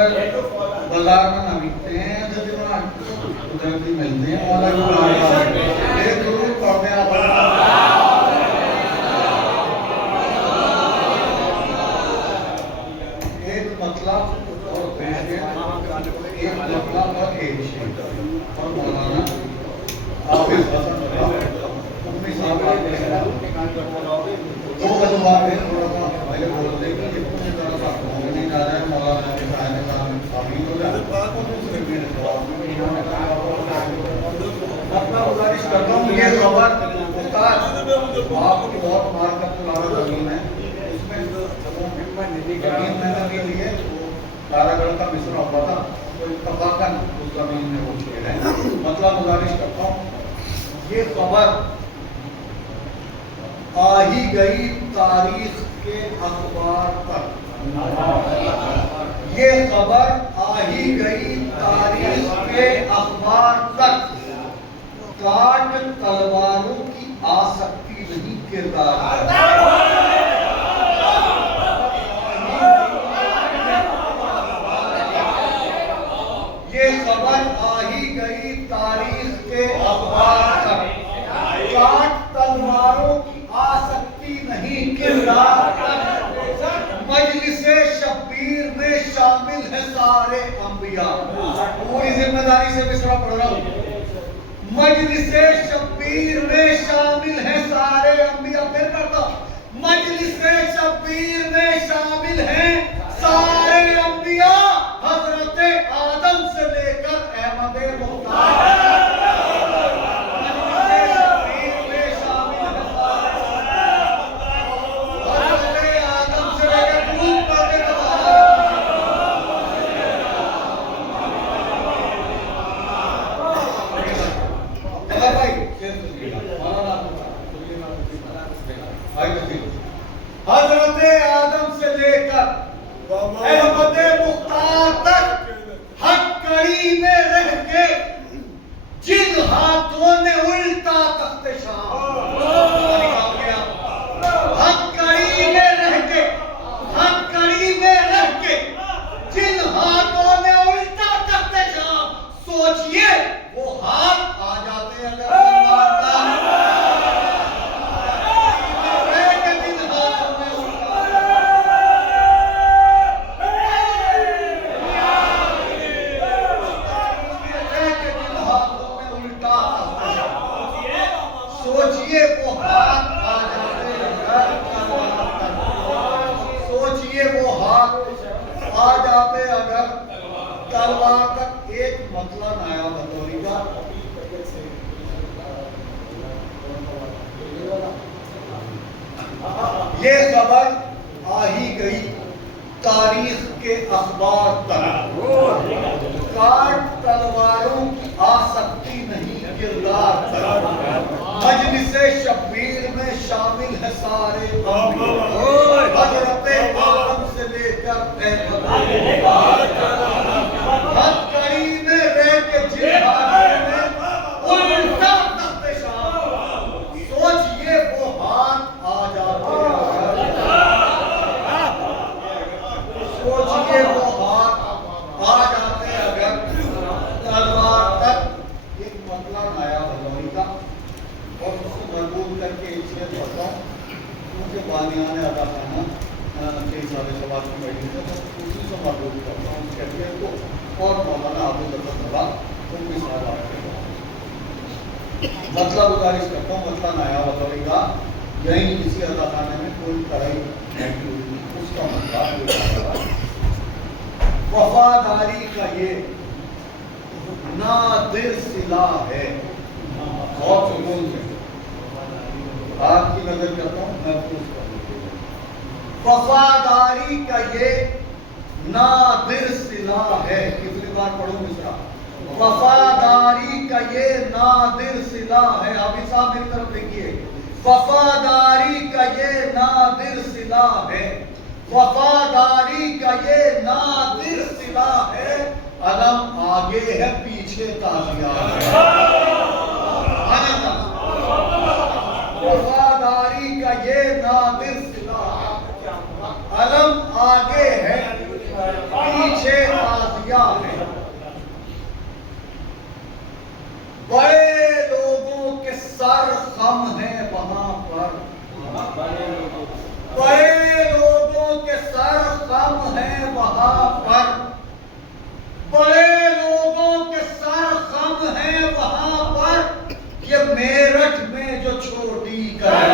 بازار میں نہ بکتے ہیں قدرتی ملتے ہیں ایک ضرور پڑھتے ہیں ایک مطلب اور ایک مطلب اور ایک شیء اور مولانا حافظ حسن اپنی صاحب دو بلوار ہے تھوڑا سا بھائی بول دے کہ اتنے طرح سا نہیں جا رہا ہے مولانا کے صاحب صاحب تعبیر ہو جائے اپنا گزارش کرتا ہوں یہ خبر استاد آپ کی بہت مارکت العرب زمین ہے اس میں زمین میں نے بھی لیے تارا گڑھ کا مصرع ہوا تھا تو اتفاقاً اس زمین میں وہ شعر ہے مطلب گزارش کرتا ہوں یہ خبر آ ہی گئی تاریخ کے اخبار پر یہ خبر آ ہی گئی تاریخ کے اخبار تک کاٹ تلواروں کی آ سکتی نہیں کردار یہ خبر آ ہی گئی تاریخ کے اخبار تک کاٹ تلواروں کی آ سکتی نہیں کردار مجلس شبیر میں شامل ہے سارے انبیاء پوری ذمہ داری سے مصرع پڑھ رہا ہوں مجلس شبیر میں شامل ہے سارے انبیاء پھر کرتا مجلس شبیر میں شامل ہیں سارے انبیاء حضرت آدم سے لے کر احمد مختار حضرت آدم سے لے کر احمد مختار تک حق کڑی میں رہ کے جن ہاتھوں نے الٹا تخت شام حق کڑی میں رہ کے حق کڑی میں رہ کے جن ہاتھوں نے الٹا تخت شام سوچئے وہ ہاتھ آ جاتے اگر آ جاتے اگر تلوار تک ایک مطلب آیا بطوری کا یہ خبر آ ہی گئی تاریخ کے اخبار تک کاٹ تلواروں کی آ سکتی نہیں کردار تک مجلس شبیر میں شامل ہے سارے حضرت آدم سے لے کر حق کڑی میں رہ کے جن ہاتھوں میں الٹا تخت شام سوچئے وہ ہاتھ آ جاتے سوچئے وہ ہاتھ آ جاتے اگر تلوار تک ایک مطلب آیا بلوری کا اور اس کو مربوط کر کے اس میں پڑھتا ہوں کیونکہ بانیان ادا کرنا کئی سارے سوال کی بیٹھی ہے تو اسی سے مربوط کرتا ہوں کہتے ہیں تو اور مولانا حافظ حسن سوال ان کی سوال مطلب گزارش کرتا ہوں مطلب نیا بطوری کا یہیں کسی ادا خانے میں کوئی کڑھائی بیٹھی ہوئی اس کا مطلب وفاداری کا یہ نادر صلہ ہے بہت سکون سے آپ کی نظر کرتا ہوں محفوظ کر وفاداری کا یہ نادر صلہ ہے کتنی بار پڑھوں مصرع وفاداری کا یہ نادر صلہ ہے حافظ صاحب میری طرف دیکھیے وفاداری کا یہ نادر صلہ ہے وفاداری کا یہ نادر صلہ ہے علم آگے ہے پیچھے تازیات وفاداری کا یہ نادر صلہ علم آگے ہے پیچھے سر خم ہیں وہاں پر، بڑے لوگوں کے سر خم ہیں وہاں پر، بڑے لوگوں کے سر خم ہیں وہاں پر، یہ میرٹھ میں جو چھوٹی کرے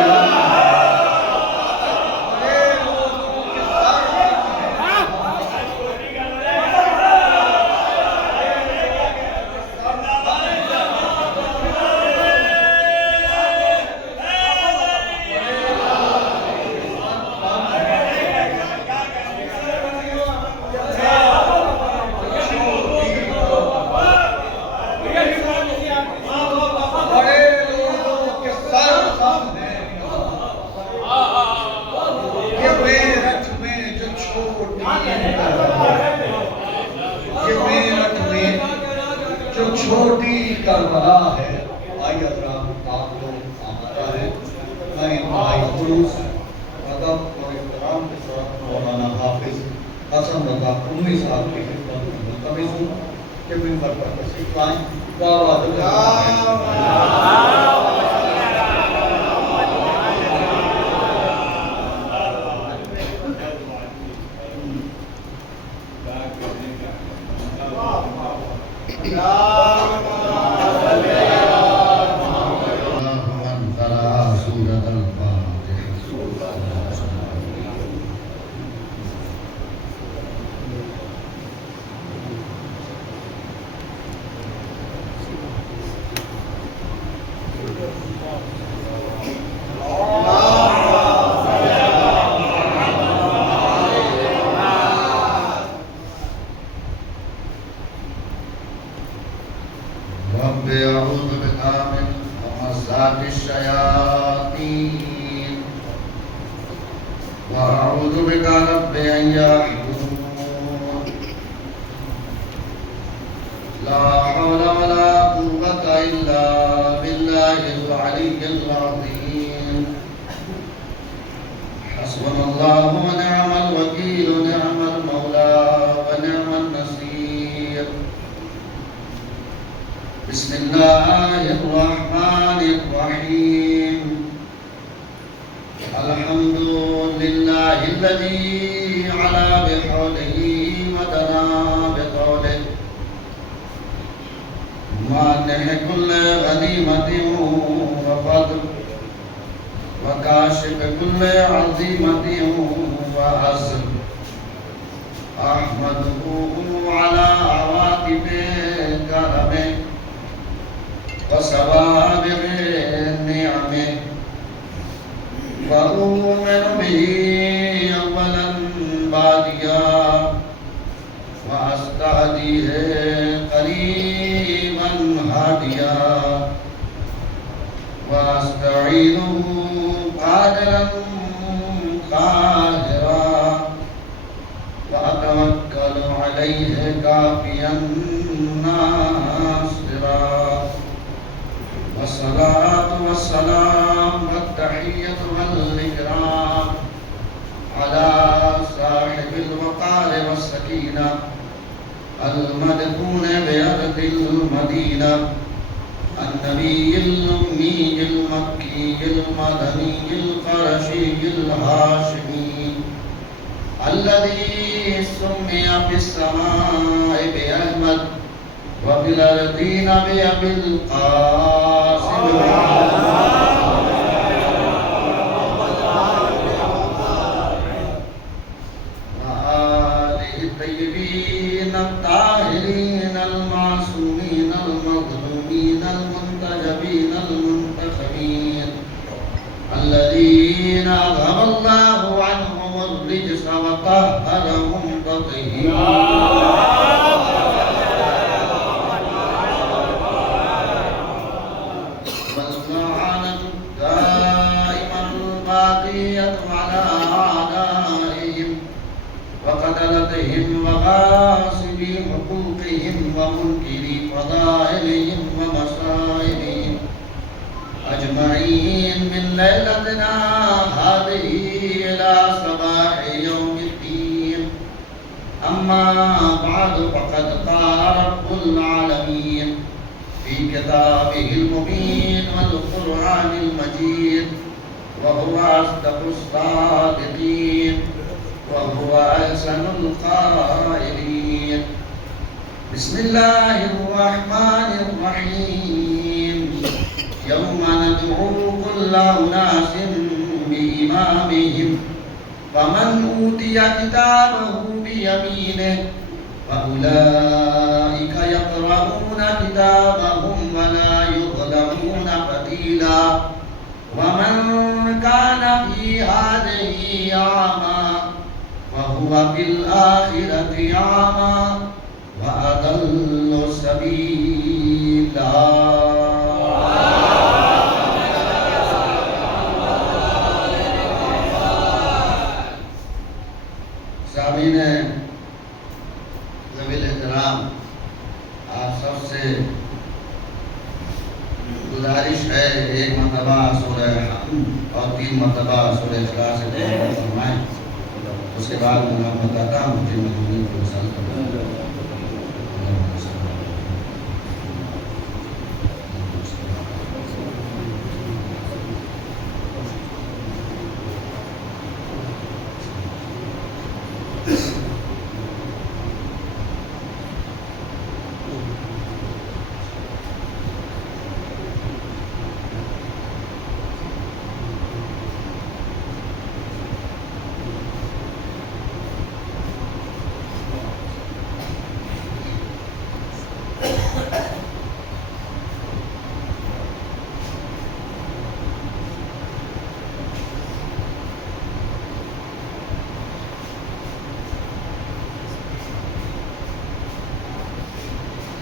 چھوٹی کر رہا ہے۔ آئی حضرات آپ لوگ آمدہ ہے، میں انتہائی خلوص ادب اور احترام کے ساتھ مولانا حافظ حسن رضا قمی صاحب کی خدمت میں ملتمس ہوں کہ منبر پر تشریف لائیں۔ رب اعوذ بك من همزات الشياطين واعوذ بك رب ان يحضرون لا حول ولا قوة الا بالله العلي العظيم حسبنا الله ونعم الوكيل نعم المولى ونعم النصير بسم الله الرحمن الرحيم الحمد لله الذي علا بحوله ودنا بقوله مانح كل غنيمة وفضل وكاشف كل عظيمة وعزل أحمده على عواقب كرمه وسوابغ نعمه وأؤمن به أولا باديا وأستهديه قريبا هاديا وأستعينه قادرا قاهرا وأتوكل عليه كافيا ناصرا والصلاة والسلام والتحية والإكرام على صاحب الوقار والسكينة المدفون بأرض المدينة النبي الأمي المكي المدني القرشي الهاشمي الذي سمي في السماء بأحمد وفي الأرضين بأبي القاسم وآله الطيبين الطاهرين المعصومين المظلومين المنتجبين المنتخبين الذين أذهب الله عنهم الرجس وطهرهم تطهيرا وقتلتهم وغاصبي حقوقهم ومنكري فضائلهم ومصائبهم أجمعين من ليلتنا هذه إلى صباح يوم الدين أما بعد فقد قال رب العالمين في كتابه المبين والقرآن مجيد وهو أصدق الصادقين وهو أحسن القائلين. بسم الله الرحمن الرحيم. يوم ندعو كل أناس بإمامهم فمن أوتي كتابه بيمينه فأولئك يقرؤون كتابهم ولا يظلمون فتيلا. ومن كان في هذه أعمى فهو في الآخرة أعمى وأضل سبيلا. سامعین ذوی الاحترام، آپ سب سے گزارش ہے ایک مرتبہ سورہ حمد اور 3 مرتبہ سورہ اخلاص سے تلاوت فرمائیں. اس کے بعد میں آپ بتاتا ہوں کہ مجموعی کو وصل کریں.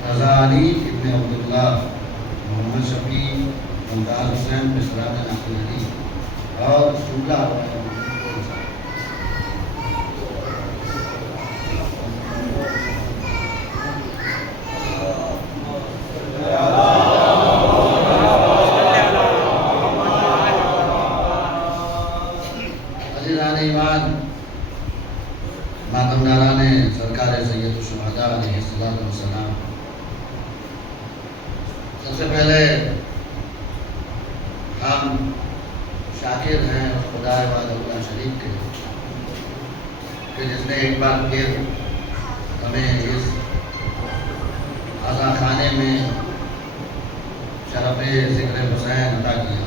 رضا علی ابن عبداللہ محمد شفیع ممتاز حسین بسرات ناصر علی اور شبلہ عزیزان ایمان، ماتم داران سرکار سید الشہداء علیہ السلام، سب سے پہلے ہم شاکر ہیں خدا وحدہ لا شریک کے کہ جس نے ایک بار پھر ہمیں اس عزا خانے میں شرف ذکر حسین عطا کیا،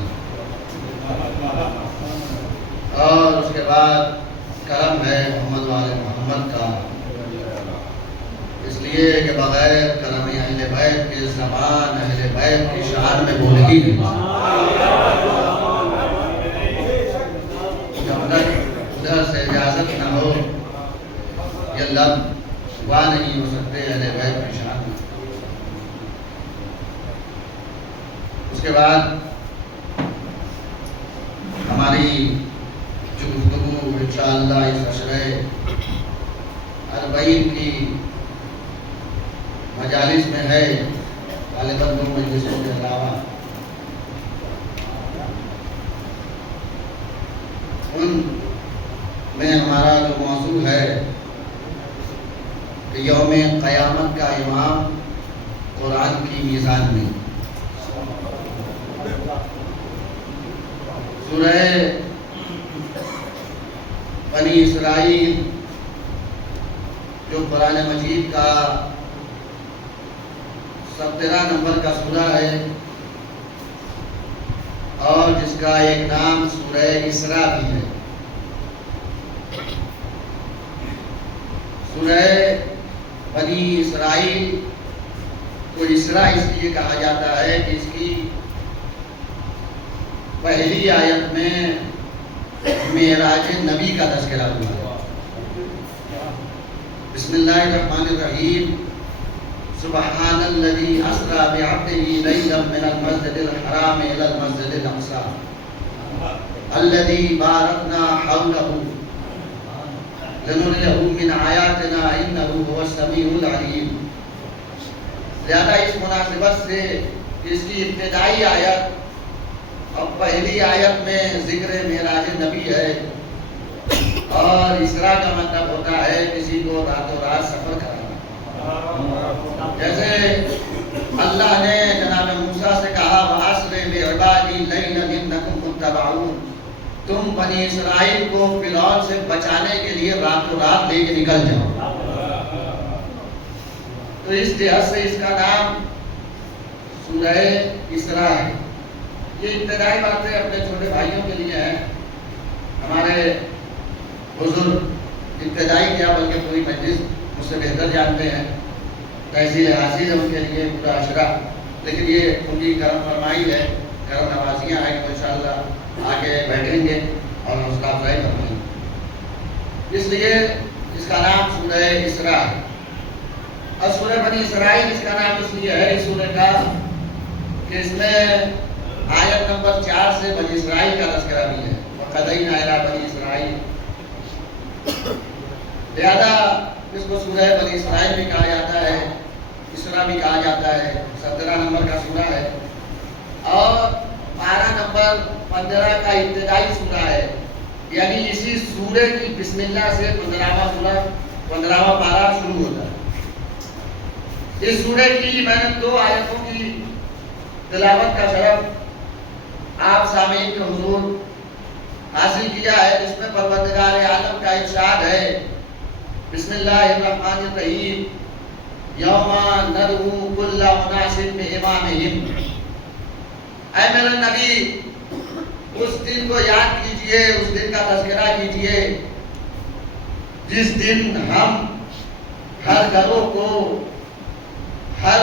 اور اس کے بعد کرم ہے محمد وآل محمد کا، اس لیے کہ بغیر کرم اہل بیت کے زبان اہل بیت کی شان میں بول ہی نہیں، جب تک ادھر سے اجازت نہ ہو یہ لفظ وا نہیں ہو سکتے اہل بیت کی شان میں. اس کے بعد ہماری جو گفتگو انشاءاللہ اس عشرہ 40 کی مجالس میں ہے، غالباً 2 مجلسوں کے علاوہ ان میں ہمارا جو موضوع ہے کہ یوم قیامت کا امام قرآن کی میزان میں. سورہ بنی اسرائیل جو قرآن مجید کا 17 نمبر کا سورہ ہے اور جس کا ایک نام سورہ اسراء بھی ہے. سورہ بنی اسرائیل کو اسراء اس لیے کہا جاتا ہے کہ اس کی پہلی آیت میں معراج نبی کا تذکرہ ہوا ہے. بسم اللہ الرحمن الرحیم. سبحان الذي اسرى بعبده ليلا من المسجد الحرام الى المسجد الاقصى الذي باركنا حوله لنريه من آیاتنا انه هو السمیع العلیم. لہذا اس مناسبت سے اس کی ابتدائی آیت اور پہلی آیت میں ذکر معراج نبی ہے، اور اسراء کا مطلب ہوتا ہے کسی کو راتوں رات سفر کرانا. جیسے اللہ نے جناب موسیٰ سے کہا وَأَسْرِ بِعِبَادِي لَيْلًا إِنَّكُمْ مُتَّبَعُونَ، تم بنی اسرائیل کو فرعون سے بچانے کے لیے راتوں رات لے کے نکل جاؤ۔ تو اس لحاظ سے اس کا نام سورہ اسراء ہے۔ یہ ابتدائی باتیں اپنے چھوٹے بھائیوں کے لیے ہیں۔ ہمارے بزرگ ابتدائی کیا بلکہ پوری مجلس مجھ سے بہتر جانتے ہیں، تحصیل حاصل ہے ان کے لیے پورا عشرہ، لیکن یہ ان کی کرم فرمائی ہے، کرم نوازیاں ہیں کہ انشاءاللہ آگے بیٹھیں گے اور حوصلہ افزائی کریں گے۔ اس لیے اس کا نام سورہ اسراء ہے۔ اور سورہ بنی اسرائیل اس کا نام اس لیے ہے اس سورہ کا کہ اس میں آیت نمبر 4 سے بنی اسرائیل کا تذکرہ بھی ہے، وَقَضَيْنَا إِلَىٰ بَنِي إِسْرَائِيلَ، لہذا اس کو سورہ بنی اسرائیل بھی کہا جاتا ہے، اسراء بھی کہا جاتا ہے۔ 17 نمبر کا سورہ ہے اور 12 نمبر 15 کا ابتدائی سورہ ہے، یعنی اسی سورہ کی بسم اللہ سے 15واں سورہ 15واں پارہ شروع ہوتا ہے۔ اس سورہ کی میں نے 2 آیتوں کی تلاوت کا شرف آپ سامعین کے حضور حاصل کیا ہے، جس میں پروردگار عالم کا ارشاد ہے، بسم اللہ الرحمن الرحیم، یوم ندعو کل اناس بامامہم، اے میرے نبی اس دن کو یاد کیجئے، اس دن کا تذکرہ کیجئے جس دن ہم ہر گروہ کو، ہر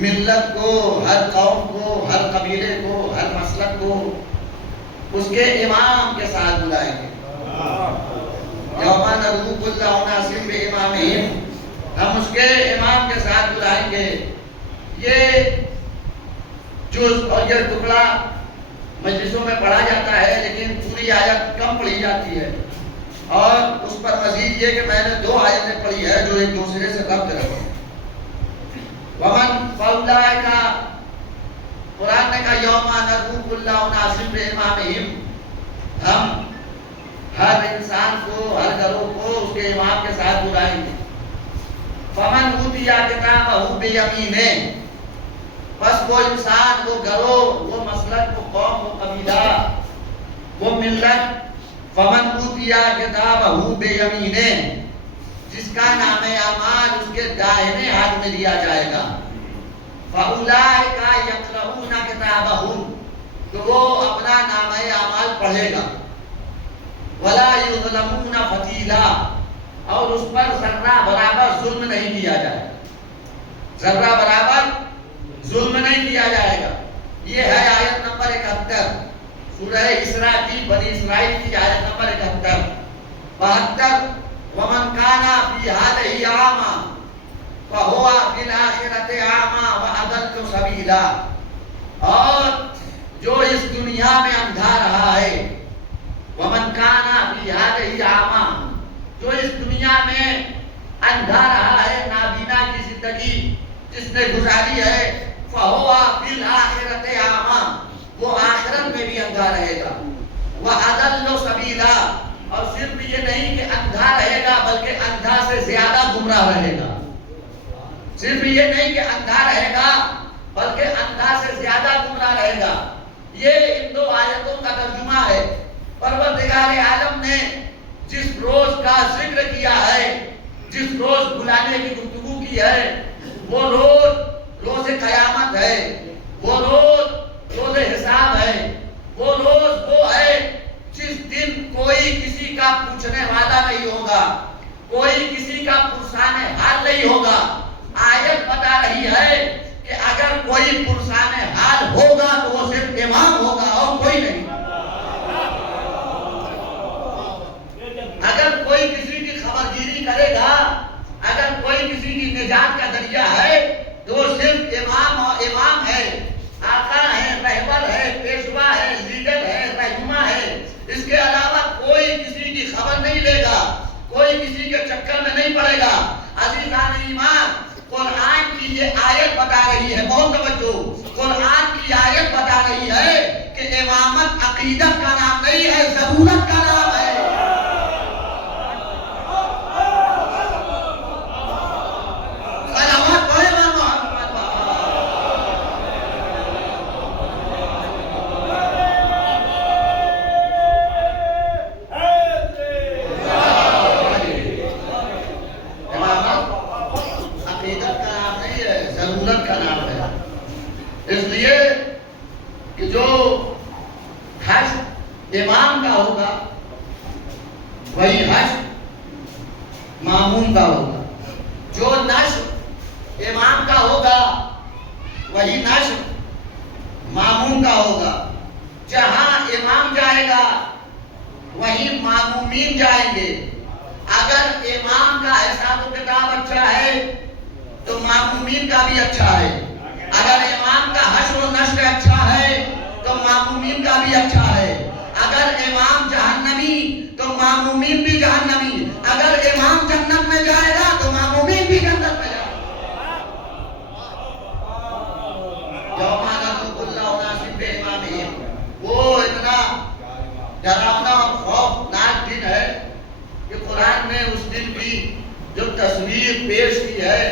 ملت کو، ہر قوم کو، ہر قبیلے کو، ہر مسلک کو اس کے امام کے ساتھ بلائیں گے۔ یوم ندعو کل اناس بامامہم، ہم اس کے امام کے ساتھ بلائیں گے۔ یہ جز اور یہ ٹکڑا مجلسوں میں پڑھا جاتا ہے لیکن پوری آیت کم پڑھی جاتی ہے، اور اس پر مزید یہ کہ میں نے 2 آیتیں پڑھی ہے جو ایک دوسرے سے ربط رکھتے ہیں۔ ومن فاولئک، قرآن نے کہا یوم ندعو کل اناس بامامہم، ہم ہر انسان کو، ہر گروہ کو اس کے امام کے ساتھ بلائیں گے۔ فمن اوتی کتابہ بیمینہ، بس وہ انسان، وہ گروہ، وہ مسلک، وہ قوم، وہ قبیلہ، وہ ملت، فمن اوتی کتابہ بیمینہ، جس کا نام اعمال اس کے دائیں ہاتھ میں دیا جائے گا، فاولئک یقرؤون کتابہم، تو وہ اپنا نام اعمال پڑھے گا، ولا یظلمون فتیلا، اور اس پر ذرہ برابر ظلم نہیں کیا جائے گا، ذرہ برابر ظلم نہیں کیا جائے گا۔ یہ ہے آیت نمبر 71 سورہ اسراء کی، بنی اسرائیل کی آیت نمبر 71۔ 72 ومن کان فی ہذہ اعمی فہو فی الآخرۃ اعمی واضل سبیلا، اور جو اس دنیا میں اندھا رہا ہے، ومن کان فی ہذہ اعمی، جو اس دنیا میں اندھا رہا ہے، نابینا کی زندگی جس نے گزاری ہے، فہو فی الآخرۃ اعمی، وہ آخرت میں بھی اندھا رہے گا، واضل سبیلا، اور صرف یہ نہیں کہ اندھا رہے گا بلکہ اندھا سے زیادہ گمراہ رہے گا، صرف یہ نہیں کہ اندھا رہے گا بلکہ اندھا سے زیادہ گمراہ رہے گا۔ یہ ان 2 آیتوں کا ترجمہ ہے۔ پروردگار عالم نے جس روز کا ذکر کیا ہے، جس روز بلانے کی گفتگو کی ہے، وہ روز روز قیامت ہے، وہ روز روز حساب ہے، وہ روز وہ ہے جس دن کوئی کسی کا پوچھنے والا نہیں ہوگا، کوئی کسی کا پرسان حال نہیں ہوگا۔ آیت بتا رہی ہے کہ اگر کوئی پرسان حال ہوگا تو وہ صرف امام ہوگا اور کوئی نہیں۔ اگر کوئی کسی کی خبرگیری کرے گا، اگر کوئی کسی کی نجات کا ذریعہ ہے تو وہ صرف امام اور امام ہے، آقا ہے، رہبر ہے، پیشوا ہے، لیڈر ہے، رہنما ہے۔ اس کے علاوہ کوئی کسی کی خبر نہیں لے گا، کوئی کسی کے چکر میں نہیں پڑے گا۔ عزیزان ایمان، قرآن کی یہ آیت بتا رہی ہے، بہت توجہ، قرآن کی آیت بتا رہی ہے کہ امامت عقیدت کا نام نہیں ہے، ضرورت کا نام ہے۔ امام کا ہوگا وہی حشر ماموم کا ہوگا، جو نشر امام کا ہوگا وہی نشر ماموم کا ہوگا، جہاں امام جائے گا وہی مامومین جائیں گے۔ اگر امام کا حساب و کتاب اچھا ہے تو مامومین کا بھی اچھا ہے، اگر امام کا حشر و نشر اچھا ہے تو مامومین کا بھی اچھا ہے، اگر امام جہنمی تو مامومین بھی جہنمی، اگر امام جنت میں جائے گا تو مامومین بھی جنت میں جائے گا۔ یوم ندعو کل اناس بامامہم، وہ اتنا ڈراونا اور خوفناک دن ہے کہ قرآن نے اس دن کی جو تصویر پیش کی ہے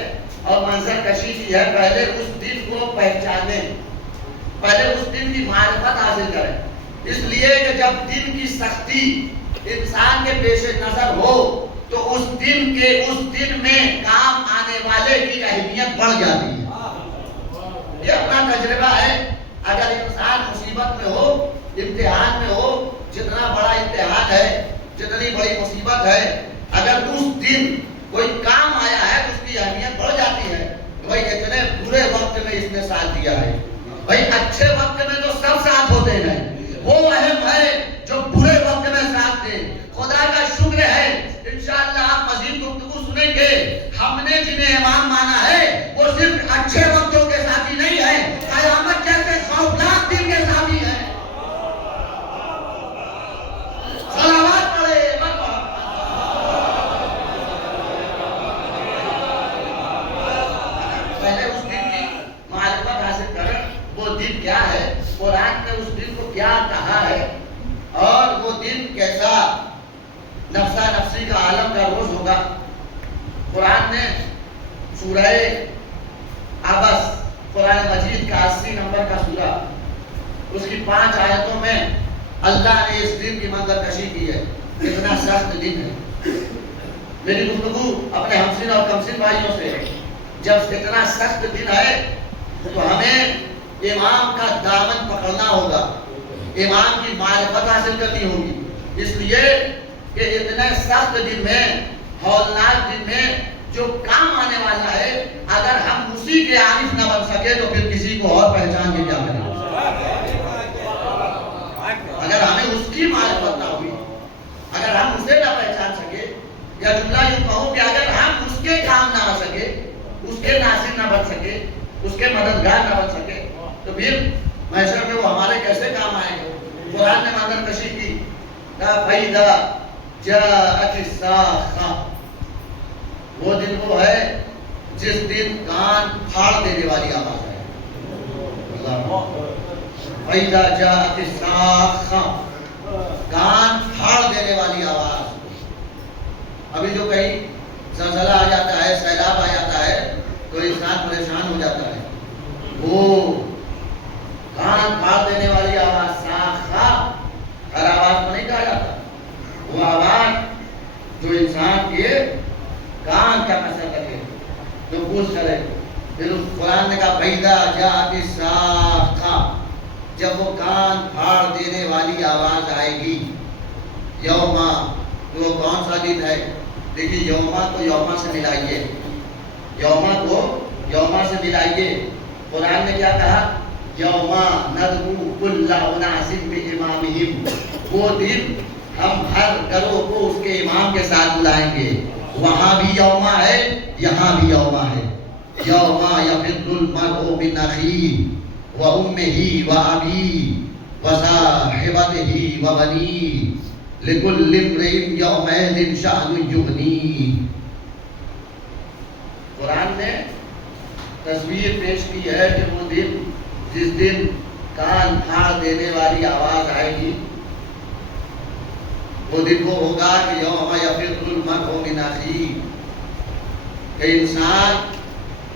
اور منظر کشی کی ہے، پہلے اس دن کو پہچانے، پہلے اس دن کی معرفت حاصل کریں، اس لیے کہ جب دن کی سختی انسان کے پیش نظر ہو تو اس دن میں کام آنے والے کی اہمیت بڑھ جاتی ہے۔ یہ اپنا تجربہ ہے، اگر انسان مصیبت میں ہو، امتحان میں ہو، جتنا بڑا امتحان ہے، جتنی بڑی مصیبت ہے، اگر اس دن کوئی کام آیا ہے تو اس کی اہمیت بڑھ جاتی ہے۔ بھائی اتنے برے وقت میں اس نے ساتھ دیا ہے، بھائی اچھے وقت میں تو سب ساتھ ہوتے ہیں، وہ اہم ہے جو برے وقت میں ساتھ دے۔ خدا کا شکر ہے، انشاءاللہ آپ مزید گفتگو سنیں گے، ہم نے جنہیں امام مانا ہے وہ صرف اچھے وقتوں کے ساتھی نہیں ہے، قیامت جیسے خوفناک دن کے ساتھی ہیں۔ صلوات پڑھے پہلے اس دن کی معرفت حاصل کریں، وہ دن کیا ہے، قرآن نے اس دن کو کیا کہا ہے، اور وہ دن کیسا نفسا نفسی کا عالم کا روز ہوگا۔ قرآن نے سورہ عبس، قرآن مجید کا 80 نمبر کا سورہ، اس کی 5 آیتوں میں اللہ نے اس دن کی منظر کشی کی ہے، اتنا سخت دن ہے۔ میری گفتگو اپنے ہمسن اور کمسن بھائیوں سے، جب اتنا سخت دن ہے تو ہمیں امام کا دامن پکڑنا ہوگا، امام کی معرفت حاصل کرنی ہوگی، اس لیے کہ اتنے سخت دن میں، ہولناک دن میں جو کام آنے والا ہے، اگر ہم اسی کے عارف نہ بن سکے تو پھر کسی کو اور پہچان کے کیا کریں؟ اگر ہمیں اس کی معرفت نہ ہوئی، اگر ہم اسے نہ پہچان سکے، یا جملہ یوں کہوں کہ اگر ہم اس کے کام نہ آ سکے، اس کے ناصر نہ بن سکے، اس کے مددگار نہ بن سکے، تو پھر محشر میں وہ ہمارے کیسے کام آئیں گے؟ قرآن نے منظر کشی کی، فَإِذَا جَاءَتِ السَّاخَّةُ، وہ دن وہ ہے جس دن کان پھاڑ دینے والی آواز ہے۔ فَإِذَا جَاءَتِ السَّاخَّةُ، کان پھاڑ دینے والی آواز۔ ابھی جو کہیں زلزلہ آ جاتا ہے، سیلاب آ جاتا ہے تو انسان پریشان ہو جاتا ہے، وہ کان پھاڑ دینے والی آواز، ساخہ، ہر آواز کو نہیں کہا جاتا، وہ آواز جو انسان کے کان کا مسئلہ کرے، جو پوچھ کرے۔ پھر قرآن نے کہا فَإِذَا جَاءَتِ السَّاخَّةُ، جب وہ کان پھاڑ دینے والی آواز آئے گی۔ یوما، وہ کون سا دن ہے؟ دیکھیے یوما کو یوما سے ملائیے، یوما کو یوما سے ملائیے۔ قرآن نے کیا کہا؟ یوما ندعو کل اناس بامامہم، وہ دن ہم ہر گروہ کو اس کے امام کے ساتھ بلائیں گے۔ وہاں بھی یوما ہے، یہاں بھی یوما ہے۔ یوما یفر المرء من اخیہ وامہ وابیہ وصاحبتہ وبنیہ لکل امرئ یومئذ شأن یغنیہ۔ قرآن نے تصویر پیش کی ہے کہ وہ دن جس دن کان پھاڑ دینے والی آواز آئے گی، وہ دن وہ ہوگا کہ یوم یفر المرء من اخیہ، کہ انسان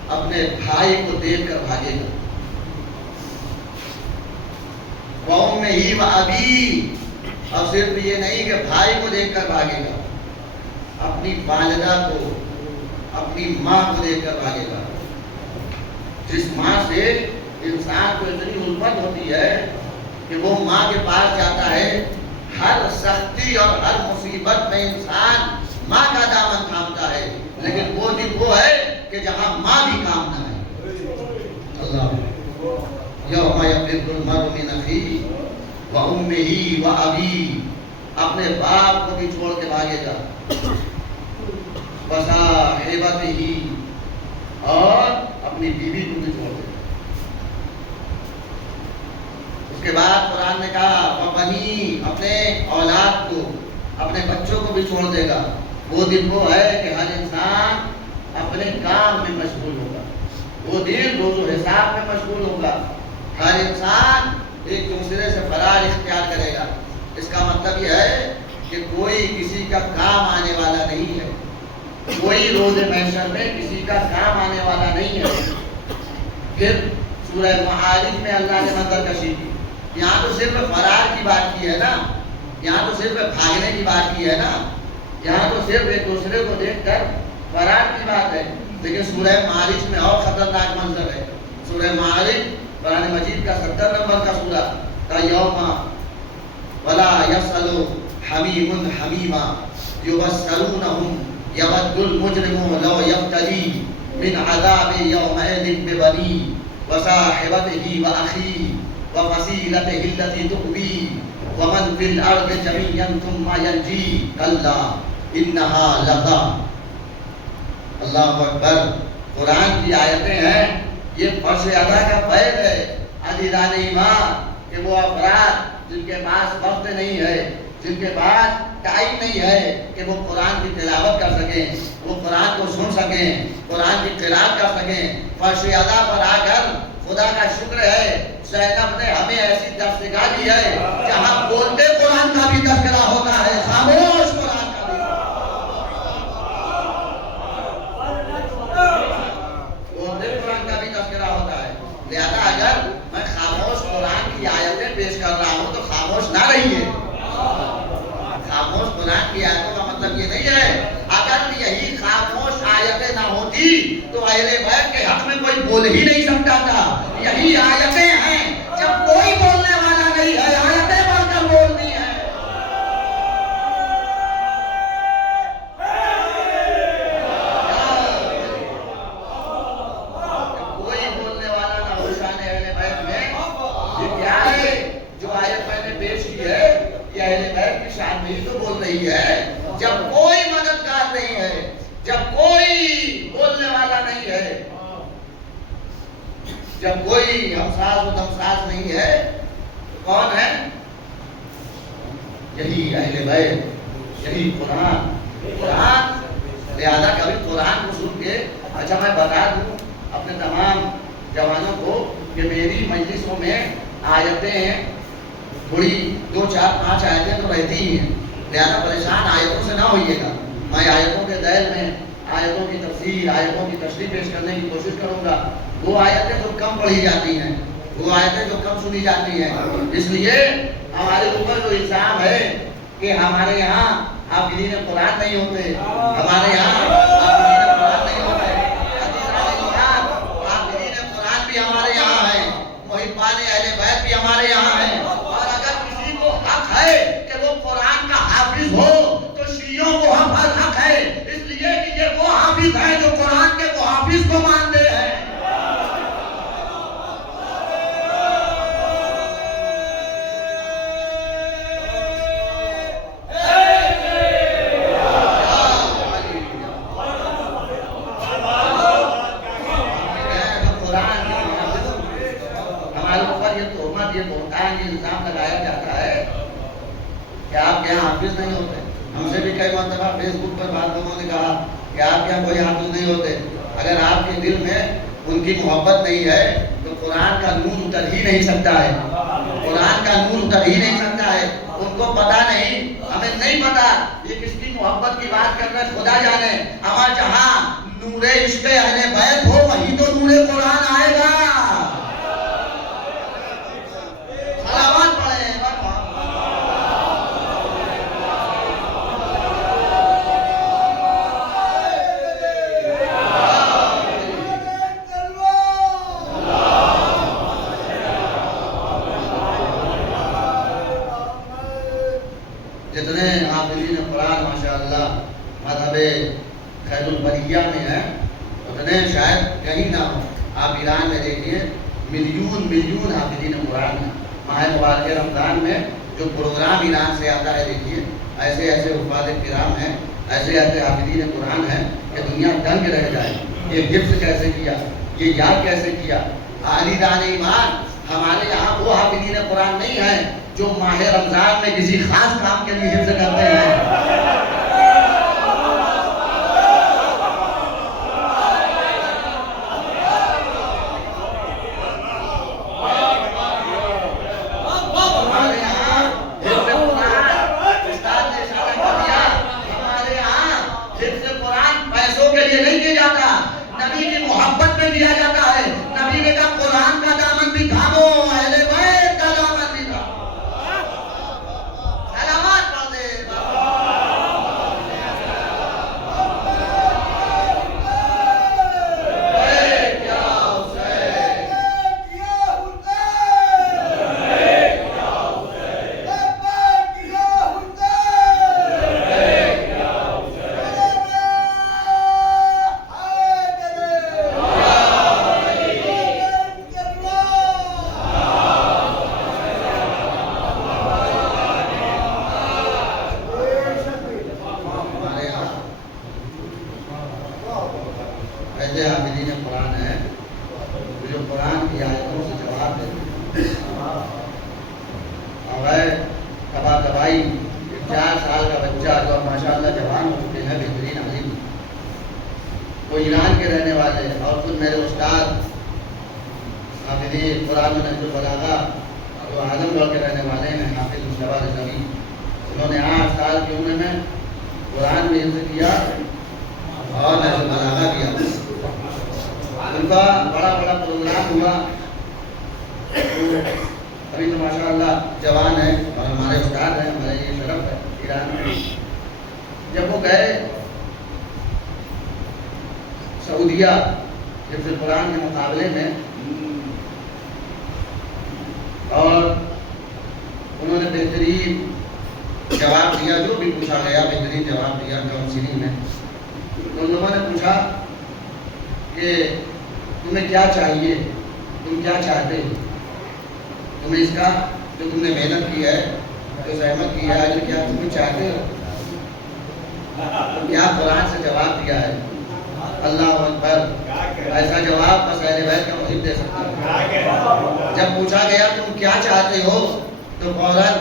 اپنے بھائی کو دیکھ کر بھاگے گا۔ وامہ وابیہ، اب صرف یہ نہیں کہ بھائی کو دیکھ کر بھاگے گا، اپنی والدہ کو، اپنی ماں کو دیکھ کر بھاگے گا، جس ماں سے انسان کو اتنی الفت ہوتی ہے کہ وہ ماں کے پاس جاتا ہے ہر سختی اور ہر مصیبت میں انسان ماں کا دامن تھامتا ہے، لیکن وہ دن وہ ہے کہ جہاں ماں بھی کام نہ ہے۔ اللہ یوم یفر المرء من اخیہ وامہ وابیہ، اپنے باپ کو بھی چھوڑ کے بھاگے گا، وصاحبتہ، اور اپنی بیوی کو بھی چھوڑ دے گا۔ اس کے بعد قرآن نے کہا وبنی، اپنے اولاد کو، اپنے بچوں کو بھی چھوڑ دے گا۔ وہ دن وہ ہے کہ ہر انسان اپنے کام میں مشغول ہوگا، وہ دن روز و حساب میں مشغول ہوگا، ہر انسان ایک دوسرے سے فرار اختیار کرے گا۔ اس کا مطلب یہ ہے کہ کوئی کسی کا کام آنے والا نہیں ہے، کوئی روز محشر میں کسی کا کام آنے والا نہیں ہے۔ پھر سورہ معارج میں اللہ نے منظر کشی کی، یہاں تو صرف فرار کی بات کی ہے نا، یہاں تو صرف بھاگنے کی بات کی ہے نا، یہاں تو صرف ایک دوسرے کو دیکھ کر فرار کی بات ہے، لیکن سورہ معارج میں اور خطرناک منظر ہے۔ سورہ معارج قرآن مجید کا 70 نمبر کا سورہ کا یوم ولا یسأل حمیم حمیما یبصرونہم یود المجرم لو یفتدی من عذاب یومئذ ببنی وصاحبتہ واخیہ وفصیلتہ التی تؤویہ ومن فی الارض جمیعا ثم ینجی کلا انہا لظی۔ اللہ اکبر۔ قرآن کی آیتیں ہیں، یہ فرض ادا کا فیض ہے عزیزان ایمان، کہ وہ افراد جن کے پاس وقت نہیں ہے، جن کے پاس ٹائم نہیں ہے کہ وہ قرآن کی تلاوت کر سکیں، وہ قرآن کو سن سکیں، قرآن کی قرات کر سکیں، فرض ادا پر آ کر خدا کا شکر ہے زینب نے ہمیں ایسی دستگاہ دی ہے جہاں بولتے قرآن کا بھی تذکرہ ہوتا ہے، خاموش قرآن کا بھی، بولتے قرآن کا بھی تذکرہ ہوتا ہے۔ لہذا اگر میں خاموش قرآن کی آیتیں پیش کر رہا ہوں تو خاموش نہ رہیے۔ خاموش قرآن کی آیتوں کا مطلب یہ نہیں ہے اگر یہی خاموش آیتیں نہ ہوتی تو اہل بیت کے حق میں کوئی بول ہی نہیں سکتا تھا۔ یہی آیتیں ہیں، جب کوئی بولنے والا نہیں ہے آیتیں بول کر بولنی ہے۔ کوئی بولنے والا نہ ہو شان اہل بیت میں، یہ کیا ہے جو آیت میں نے پیش کی ہے، یہ اہل بیت کی شان میں ہی تو بول رہی ہے۔ جب کوئی مددگار نہیں ہے، جب کوئی بولنے والا نہیں ہے، جب کوئی ہمساز و دمساز نہیں ہے، تو کون ہے؟ یہی اہل بیت، یہی قرآن۔ لہذا کبھی قرآن کو سن کے اچھا میں بتا دوں اپنے تمام جوانوں کو کہ میری مجلسوں میں آیتیں تھوڑی 2 4 5 آیتیں تو رہتی ہی ہیں، لہذا پریشان آیتوں سے نہ ہوئیے گا۔ میں آیتوں کے دائر میں آیتوں کی تفسیر، آیتوں کی تشریح پیش کرنے کی کوشش کروں گا۔ وہ آیتیں جو کم پڑھی جاتی ہیں، وہ آیتیں جو کم سنی جاتی ہیں، اس لیے ہمارے اوپر جو الزام ہے کہ ہمارے یہاں حافظین قرآن نہیں ہوتے، ہمارے یہاں حافظین قرآن نہیں ہوتے، حافظین قرآن بھی ہمارے یہاں ہیں، محبان اہل بیت بھی ہمارے یہاں ہیں، اور اگر کسی کو حق ہے کہ وہ قرآن کا حافظ ہو تو شیعوں کو حق ہے، اس لیے کہ یہ وہ حافظ ہیں جو قرآن کے وہ حافظ کو مانتے ہیں۔ یہ بہتان یہ الزام لگایا جاتا ہے کہ آپ کے یہاں حافظ نہیں ہوتے۔ ہم سے بھی کئی مرتبہ فیس بک پر بعض لوگوں نے کہا کہ آپ کے یہاں کوئی حافظ نہیں ہوتے۔ اگر آپ کے دل میں ان کی محبت نہیں ہے تو قرآن کا نور اتر ہی نہیں سکتا ہے، قرآن کا نور اتر ہی نہیں سکتا ہے۔ ان کو پتا نہیں، ہمیں نہیں پتا یہ کس کی محبت کی بات کر رہے، خدا جانے۔ ہمارا جہاں نور عشق اہل بیت ہو وہیں تو نور قرآن آئے گا۔ جتنے حافظین قرآن ماشاءاللہ مذہب خیر البریہ میں ہیں اتنے شاید کہیں نہ ہوں. آپ ایران میں دیکھیے ملیون حافظین قرآن ہیں. ماہ مبارک رمضان میں جو پروگرام ایران سے آتا ہے دیکھیے ایسے حفاظ کرام ہیں, ایسے حافظین قرآن ہیں کہ دنیا دنگ رہ جائے. یہ حفظ کیسے کیا, یہ یاد کیسے کیا. علی دان ایمان ہمارے یہاں وہ حافظین قرآن نہیں ہیں جو ماہ رمضان میں کسی خاص کام کے لیے حفظ کرتے ہیں. دیا جاتا ہے. نبی نے کہا قرآن کا دامن بھی تھامو, اہل بیت کا دامن بھی تھامو. سلامات پڑھ دے. ایسے حافظین قرآن ہیں جو قرآن کی آیتوں سے جواب دیتے ہیں. اور کبا کبائی 4 سال کا بچہ جو ماشاءاللہ جوان ہو چکے ہیں, بہترین عالم, وہ ایران کے رہنے والے اور خود میرے استاد حافظین قرآن میں نہج البلاغہ جو اعظم گڑھ کے رہنے والے ہیں حافظ مصطفیٰ رضوی. انہوں نے 8 سال کی عمر میں قرآن میں حفظ کیا اور نہج البلاغہ کیا. ان کا بڑا پروگرام ہوا. ابھی تو ماشاءاللہ جوان ہیں اور ہمارے استاد ہیں, ہمارے یہ شرف ہے ایران میں. جب وہ گئے سعودیہ حفظ قرآن کے مقابلے میں اور انہوں نے بہترین جواب دیا, جو بھی پوچھا گیا بہترین جواب دیا کاؤنسلنگ میں. تو ان لوگوں نے پوچھا کہ تمہیں کیا چاہیے, تم کیا چاہتے ہو, تمہیں اس کا جو تم نے محنت کی ہے, جو زحمت کی ہے, جو کیا تم چاہتے ہو. تو کیا قرآن سے جواب دیا ہے, اللہ اکبر. ایسا جواب بس اہل بیت کا محب دے سکتا ہے. جب پوچھا گیا تم کیا چاہتے ہو تو فوراً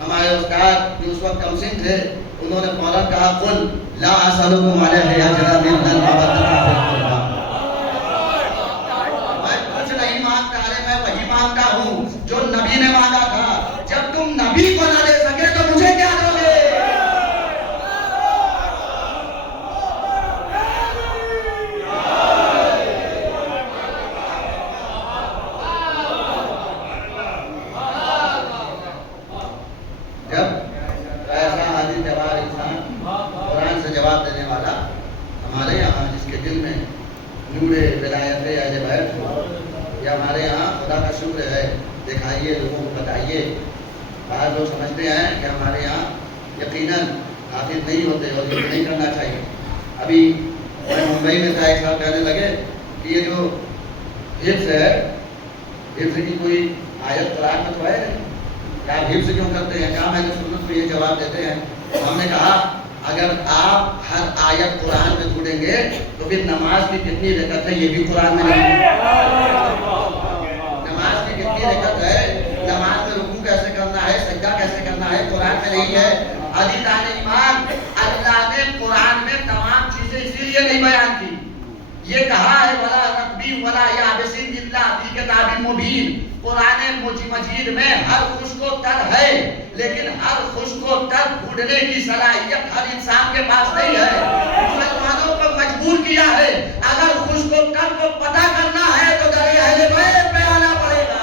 ہمارے استاد جو اس وقت کمسن تھے انہوں نے فوراً کہا قل لا اسألکم علیہ اجرا الا المودۃ فی القربى. میں کچھ نہیں مانگتا, میں وہی مانگتا ہوں جو نبی نے مانگا تھا. جب تم نبی کو نہ دے سکے تو مجھے کیا دو گے. جب ایسا عادل جواب انسان قرآن سے جواب دینے والا ہمارے یہاں جس کے دل میں نور ولایت اہل بیت ہو, یا ہمارے یہاں خدا کا شکر ہے, دکھائیے لوگوں کو بتائیے. بعض لوگ سمجھتے ہیں کہ ہمارے یہاں یقیناً حافظ نہیں ہوتے اور یہ نہیں کرنا چاہیے. ابھی میں ممبئی میں تھا, ایک صاحب کہنے لگے کہ یہ جو حفظ ہے, حفظ کی کوئی آیت قرآن میں تو ہے نہیں, آپ حفظ کیوں کرتے ہیں. کہا میں نے سنت کو یہ جواب دیتے ہیں. ہم نے کہا اگر آپ ہر آیت قرآن میں ڈھونڈیں گے تو پھر نماز کی کتنی رکعت ہے یہ بھی قرآن میں نہیں ہے. نماز کی کتنی رکعت ہے, نماز میں رکوع کیسے کرنا ہے, سجدہ کیسے کرنا ہے, قرآن میں نہیں ہے. علی دان ایمان اللہ نے قرآن میں تمام چیزیں اسی لیے نہیں بیان کی. یہ کہا ہے ولا رتبی ولا یابس الا فی کتاب مبین. قرآن مجید میں ہر خشک و تر ہے, لیکن ہر خشک و تر ڈھونڈنے کی صلاحیت ہر انسان کے پاس نہیں ہے. مسلمانوں کو مجبور کیا ہے, اگر خشک و تر کو پتہ کرنا ہے تو در اہل بیت پہ آنا پڑے گا.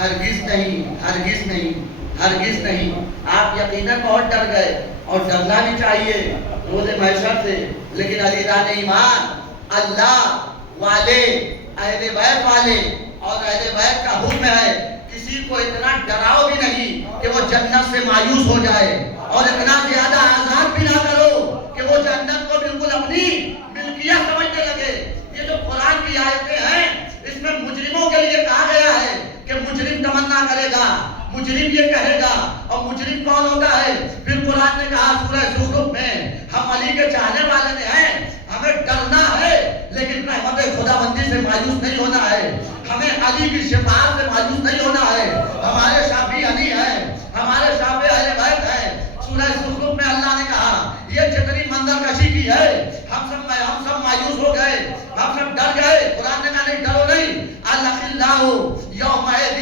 ہرگز نہیں، ہرگز نہیں، ہرگز نہیں۔ آپ یقیناً بہت ڈر گئے اور ڈرنا بھی چاہیے روز محشر سے، لیکن عزیزان ایمان، اللہ والے، اہل بیت والے اور اہل بیت کا حکم ہے کسی کو اتنا ڈراؤ بھی نہیں کہ وہ جنت سے مایوس ہو جائے، اور اتنا زیادہ آزاد بھی نہ کرو کہ وہ جنت کو بالکل اپنی ملکیت سمجھنے لگے۔ یہ جو قرآن کی آیتیں ہیں اس میں مجرموں کے لیے کہا گیا ہے کہ مجرم تمنا کرے گا، مجرم یہ کہے گا، اور مجرم کون ہوتا ہے؟ پھر قرآن نے کہا سورہ زخرف میں، ہم علی کے چاہنے والے ہیں، ہمیں ڈرنا ہے لیکن رحمت خدا بندی سے مایوس نہیں ہونا ہے، ہمیں علی کی شفاعت سے مایوس نہیں ہونا ہے، ہمارے شافعی علی ہیں، ہمارے شافعی اہل بیت ہیں۔ سورہ زخرف میں اللہ نے کہا یہ جتنی منظر کشی کی ہے ہم سب مایوس ہو گئے، ہم سب ڈر گئے۔ قرآن نے کہا نہیں، ڈرو نہیں، الاخلاء یومئذ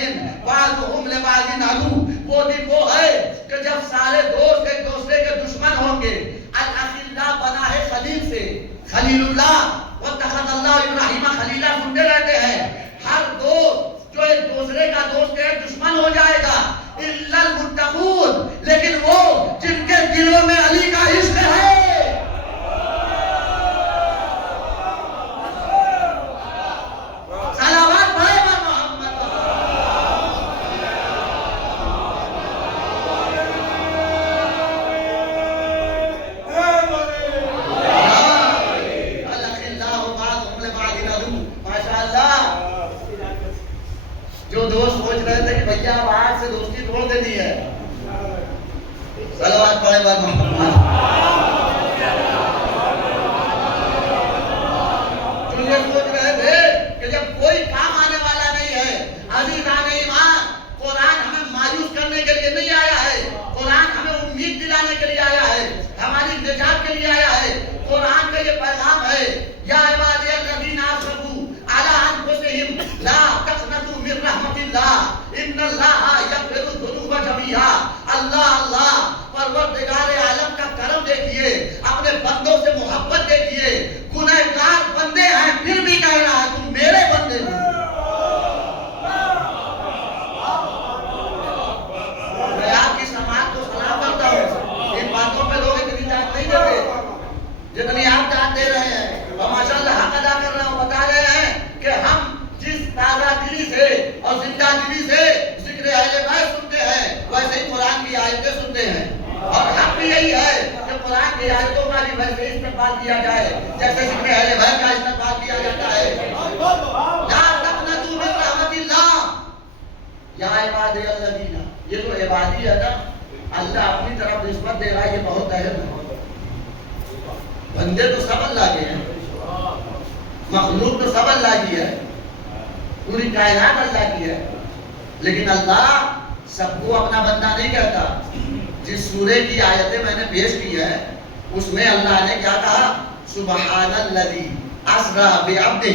بعضهم لبعض عدو، وہ دن وہ ہے کہ جب سارے دوست ایک دوسرے کے دشمن ہوں گے۔ الاخلاء بنا ہے خلیل سے، خلیل اللہ، واتخذ اللہ ابراہیم خلیلا، سنتے رہتے ہیں، ہر دوست جو ایک دوسرے کا دوست ہے دشمن ہو جائے گا، الا المتقون، لیکن وہ جن کے دلوں میں علی کا عشق ہے۔ صلوات پڑھے بر محمد۔ الاخلاء بعضهم لبعض عدو، ماشاء اللہ۔ جو دوست سوچ رہے تھے کہ بھیا اب آج سے دوستی توڑ دینی ہے، صلوات پڑھے بر محمد۔ جو یہ سوچ رہے تھے کہ جب کوئی کام آنے والا نہیں ہے، عزیزان ایمان، قرآن ہمیں مایوس کرنے کے لیے نہیں آیا ہے، قرآن ہمیں امید دلانے کے لیے آیا ہے، ہماری نجات کے لیے آیا ہے۔ قرآن کا یہ پیغام ہے، یا عبادی الذین اسرفوا علی انفسہم لا تقنطوا من رحمت اللہ ان اللہ یغفر الذنوب جميعا۔ اللہ اللہ، پروردگار عالم کا کرم دیکھیے، اپنے بندوں سے محبت دیکھیے، گنہگار بندے ہیں پھر بھی کہہ رہا ہے تم میرے بندے ہو۔ میں آپ کی سماعت کو سلام کرتا ہوں، ان باتوں پہ لوگ اتنی جان نہیں دیتے جتنی آپ جان دے رہے ہیں، اور ماشاءاللہ حق ادا کر رہے ہیں، بتا رہے ہیں کہ ہم جس تازہ دلی سے اور زندہ دلی سے ذکر اہل بیت سنتے ہیں ویسے ہی قرآن کی آیتیں سنتے ہیں، اور حق بھی یہی ہے کہ قرآن کی آیتوں کا بھی ویسے استقبال کیا جائے جیسے ذکر اہل بیت کا استقبال کیا جاتا ہے۔ لا تقنطوا من رحمت اللہ، یا عبادی الذین، یہ تو عبادی ہے نا، اللہ اپنی طرف نسبت دے رہا ہے، یہ بہت اہم ہے۔ بندے تو سب اللہ کے ہیں، مخلوق تو سب اللہ کی ہے، پوری کائنات اللہ کی ہے، لیکن اللہ سب کو اپنا بندہ نہیں کہتا۔ جس سورے کی آیتیں میں نے پیش کی ہے اس میں اللہ نے کیا کہا؟ سبحان الذی اسریٰ بعبدہ،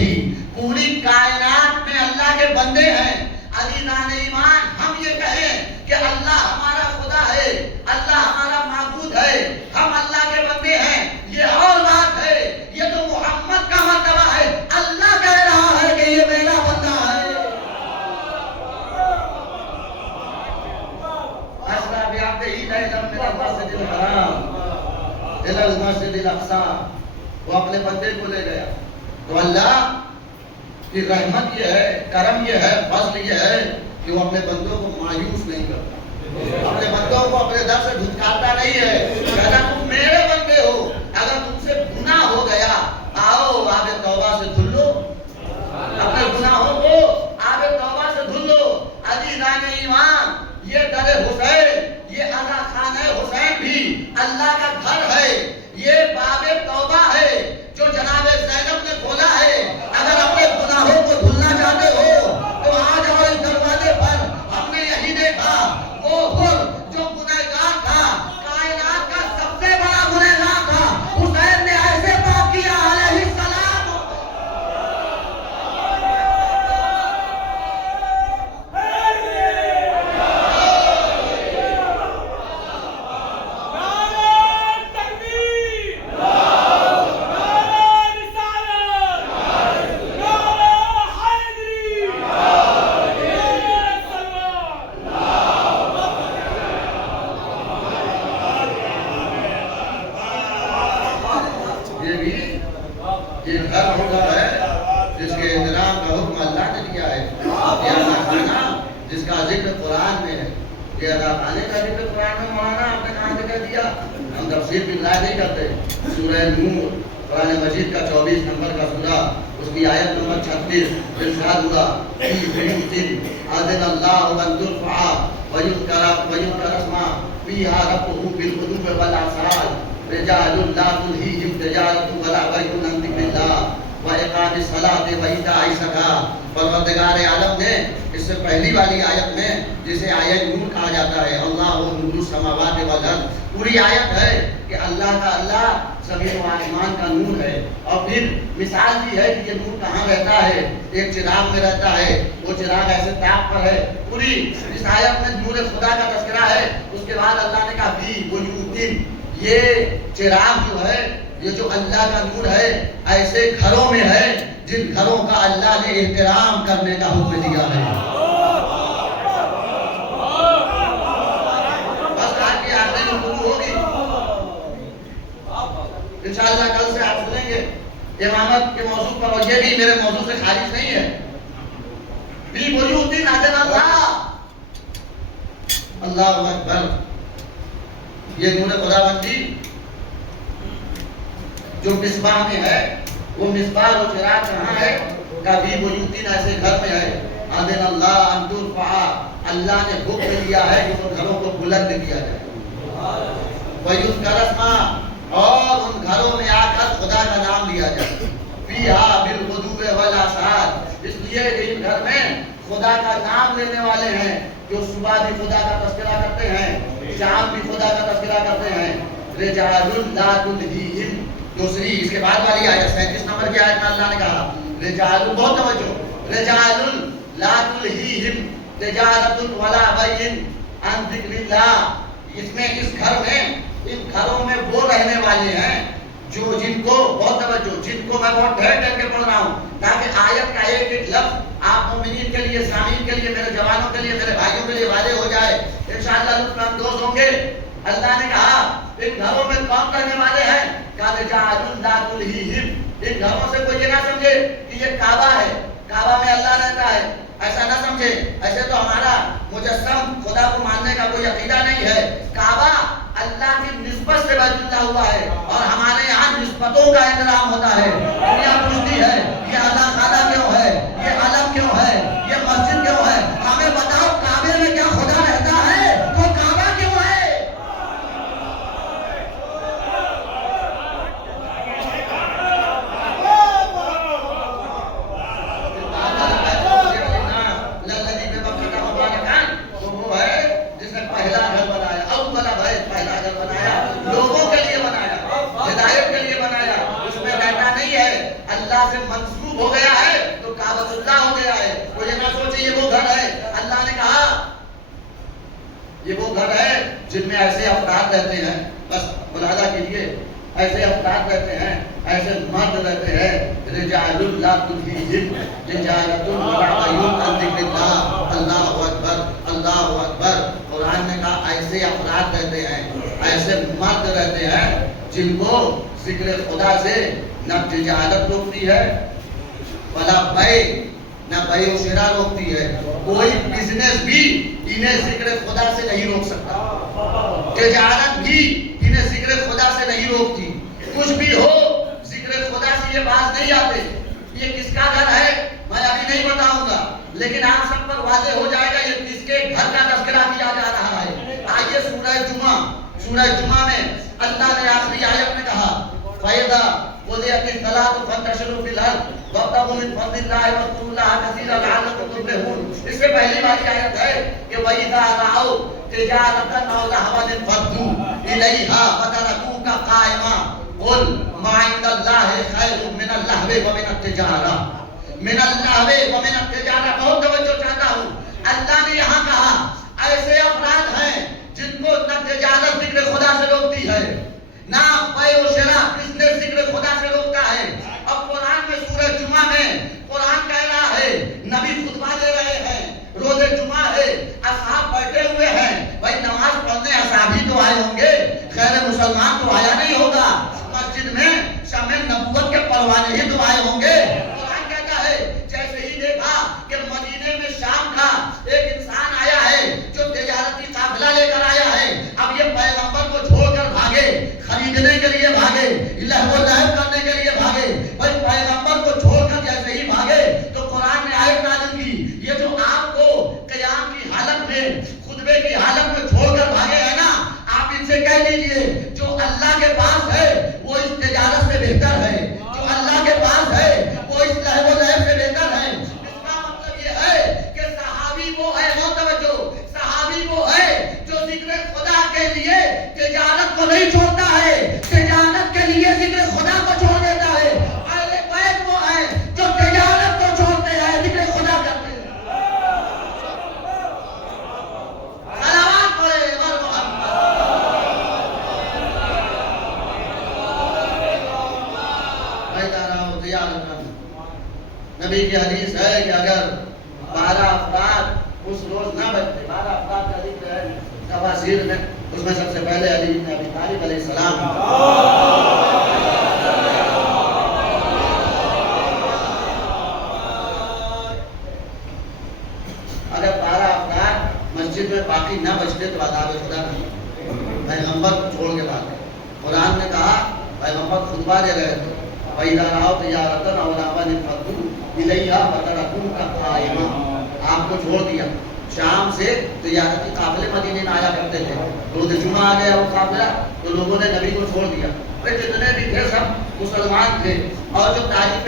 پوری کائنات میں اللہ کے بندے ہیں۔ عزیزان ایمان، ہم یہ کہیں کہ اللہ ہمارا خدا ہے، اللہ ہمارا معبود ہے، ہم اللہ کے بندے ہیں، یہ اور بات ہے، یہ تو محمد کا مرتبہ ہے، اللہ کہہ رہا ہے کہ یہ میرا بندہ ہے۔ اسریٰ بعبدہ لیلا من المسجد الحرام الی المسجد الاقصی، وہ اپنے بندے کو لے گیا۔ تو اللہ کی رحمت یہ ہے، کرم یہ ہے، فضل یہ ہے کہ وہ اپنے بندوں کو مایوس نہیں کرتا، اپنے بندوں کو اپنے در سے دھتکارتا نہیں ہے۔ کہنا تم میرے بندے ہو، اگر تم سے گناہ ہو گیا آؤ آب توبہ سے دھل لو، اپنے گناہوں کو آب توبہ سے دھل لو۔ عزیزان ایمان، یہ در حسین، یہ آقا خانہ حسین بھی اللہ کا گھر ہے، یہ باب توبہ ہے جو جناب زینب نے کھولا ہے۔ اگر اپنے گناہوں کو دھلنا چاہتے ہو تو آج اور اس دروازے پر ہم نے یہی دیکھا، وہ حر جو گنہگار تھا، کائنات کا سب سے یہ ادا خانے کا ذکر قرآن میں مولانا آپ نے کہاں سے کہہ دیا؟ ہم تفسیر بھی نہیں کرتے. سورہ نور قرآن مجید کا 24 نمبر کا سورہ اس کی آیت نمبر 36 ارشاد ہوا فی بیوت اذن اللہ ان ترفع ویذکر اسمہ فیہا ربہ بالغدو والآصال رجال لا تلہیہم تجارۃ ولا بیع عن ذکر اللہ وإقام الصلاۃ وإیتاء الزکاۃ. پروردگار عالم نے اس سے پہلی والی آیت میں جسے آیت نور کہا جاتا ہے اللہ نور السماوات والارض، پوری آیت ہے کہ اللہ کا اللہ زمین و آسمان کا نور ہے. اور پھر مثال بھی ہے کہ یہ نور کہاں رہتا ہے، ایک چراغ میں رہتا ہے، وہ چراغ ایسے تاپ پر ہے. پوری اس آیت میں نور خدا کا تذکرہ ہے. اس کے بعد اللہ نے کہا فی بیوت، یہ چراغ جو ہے، یہ جو اللہ کا نور ہے ایسے گھروں میں ہے جن گھروں کا اللہ نے احترام کرنے کا حکم دیا ہے. بس آج کی آخری گفتگو ہوگی انشاءاللہ، کل سے آپ سنیں گے امامت کے موضوع پر، اور یہ بھی میرے موضوع سے خارج نہیں ہے. فی بیوت اذن اللہ، اللہ اکبر. یہ نور خداوندی جو مصباح میں ہے، وہ مصباح و چراغ کہاں ہے؟ کبھی بیوتین ایسے گھر میں ہے اذن اللہ ان ترفع، اللہ نے حکم دیا ہے کہ ان گھروں کو بلند کیا جائے. ویذکر اسمہ، اور ان گھروں میں آ کر خدا کا نام لیا جائے. فیہا بالغدو والآصال، اس لیے کہ ان گھر میں خدا کا نام لینے والے ہیں جو صبح بھی خدا کا تذکرہ کرتے ہیں، شام بھی خدا کا تذکرہ کرتے ہیں. رجال لا تلہیہم، دوسری اس کے بعد والی آیت 37 نمبر کی آیت میں اللہ نے کہا رجال، بہت توجہ، رجال لا تلہیہم تجارۃ ولا بیع عن ذکر اللہ. اس میں اس گھر میں، ان گھروں میں وہ رہنے والے ہیں جو جن کو، بہت توجہ، جن کو میں بہت ڈھیر ڈھیر کے پڑھ رہا ہوں تاکہ آیت کا ایک ایک لفظ آپ مومنین کے لیے، سامعین کے لیے، میرے جوانوں کے لیے، میرے بھائیوں کے لیے واضح ہو جائے. انشاءاللہ لطف اندوز ہوں گے. اللہ نے کہا ان گھروں میں کون رہنے والے ہیں؟ رجال لا تلہیہم، ان گھروں سے کوئی یہ نہ سمجھے کہ یہ کعبہ ہے، کعبہ میں اللہ رہتا ہے، ایسا نہ سمجھے. ایسے تو ہمارا مجسم خدا کو ماننے کا کوئی عقیدہ نہیں ہے. کعبہ اللہ کی نسبت سے بیت اللہ ہوا ہے، اور ہمارے یہاں نسبتوں کا احترام ہوتا ہے. دنیا پوچھتی ہے یہ اللہ خانہ کیوں ہے، یہ علم کیوں ہے، یہ مسجد کیوں ہے. ہمیں بتاؤ کعبے میں کیا خدا رہتا ہے تو کعبہ کیوں ہے؟ اللہ سے منسوب ہو گیا ہے تو کعبۃ اللہ ہو گیا ہے. وہ یہ نہ سوچے یہ وہ گھر ہے. اللہ نے کہا یہ وہ گھر ہے جن میں ایسے افراد رہتے ہیں، بس ملاحظہ کیجیے، ایسے افراد رہتے ہیں، ایسے مرد رہتے ہیں. رجال لا تلہیہم تجارۃ ولا بیع عن ذکر اللہ. اللہ اکبر، اللہ اکبر. قرآن نے کہا ایسے افراد رہتے ہیں، ایسے مرد رہتے ہیں جن کو ذکر خدا سے نہ تجارت روکتی ہے ولا بیع، نہ بیع و شراء روکتی ہے. کوئی بزنس بھی انہیں ذکر خدا سے نہیں روک سکتا، تجارت بھی انہیں ذکر خدا سے نہیں روکتی. کچھ بھی ہو ذکر خدا سے یہ باز نہیں آتے. یہ کس کا گھر ہے میں ابھی نہیں بتاؤں گا، لیکن آپ سب پر واضح ہو جائے گا یہ کس کے گھر کا تذکرہ کیا جا رہا ہے. آئیے سورہ جمعہ میں اللہ نے آخری آیت میں کہا فَإِذَا قُضِيَتِ الصَّلَاةُ فَانتَشِرُوا فِي الْأَرْضِ وَابْتَغُوا مِن فَضْلِ اللَّهِ وَاذْكُرُوا اللَّهَ كَثِيرًا لَعَلَّكُمْ تُفْلِحُونَ. اس سے پہلی والی آیت ہے کہ وَإِذَا رَأَوْا تِجَارَةً أَوْ لَهْوًا انفَضُّوا إِلَيْهَا وَتَرَكُوكَ قَائِمًا قُلْ مَا عِندَ اللَّهِ خَيْرٌ مِنَ اللَّهْوِ وَمِنَ التِّجَارَةِ. من اللہو ومن التجارہ. بہت توجہ چاہتا ہوں. اللہ نے یہاں کہا ایسے افراد ہیں جن کو نہ تجارت ذکر خدا سے روکتی ہے، نہ بیع و شراء بزنس ذکر خدا سے روکتا ہے. اب قرآن میں سورہ جمعہ میں قرآن کہہ رہا ہے، نبی خطبہ دے رہے ہیں، روز جمعہ ہے، اصحاب بیٹھے ہوئے ہیں. بھائی نماز پڑھنے اصحاب ہی تو آئے ہوں گے، خیر مسلمان تو آیا نہیں ہوگا. مسجد میں شمع نبوت کے پروانے ہی تو آئے ہوں گے. قرآن کہتا ہے جیسے ہی دیکھا کہ مدینے میں کو نہیں چھوڑتا ہے، تجارت کے لیے ذکر خدا کو چھوڑ دیتا ہے۔ اہل بیت وہ ہیں جو تجارت کو چھوڑتے ہیں، ذکر خدا کرتے ہیں۔ صلوات پڑھے ور محمد۔ نبی کی حدیث ہے کہ اگر 12 افراد اس روز نہ بچتے، 12 افراد کا ذکر ہے تفاسیر میں، اس میں سب سے پہلے علی بن ابی طالب علیہ السلام۔ اگر 12 افراد مسجد میں باقی نہ بچتے تو عذاب خدا نہیں، پیغمبر چھوڑ کے بات ہے۔ قرآن نے کہا، پیغمبر خطبہ دے رہے تھے، وَإِذَا رَأَوْا تِجَارَةً أَوْ لَهْوًا انفَضُّوا إِلَيْهَا وَتَرَكُوكَ قَائِمًا۔ آپ کو چھوڑ دیا۔ شام سے تجارتی قافلے مدینے میں آیا کرتے تھے، روز جمعہ آ گیا وہ قافلہ تو لوگوں نے نبی کو چھوڑ دیا۔ جتنے بھی تھے سب مسلمان تھے، اور جو تعریف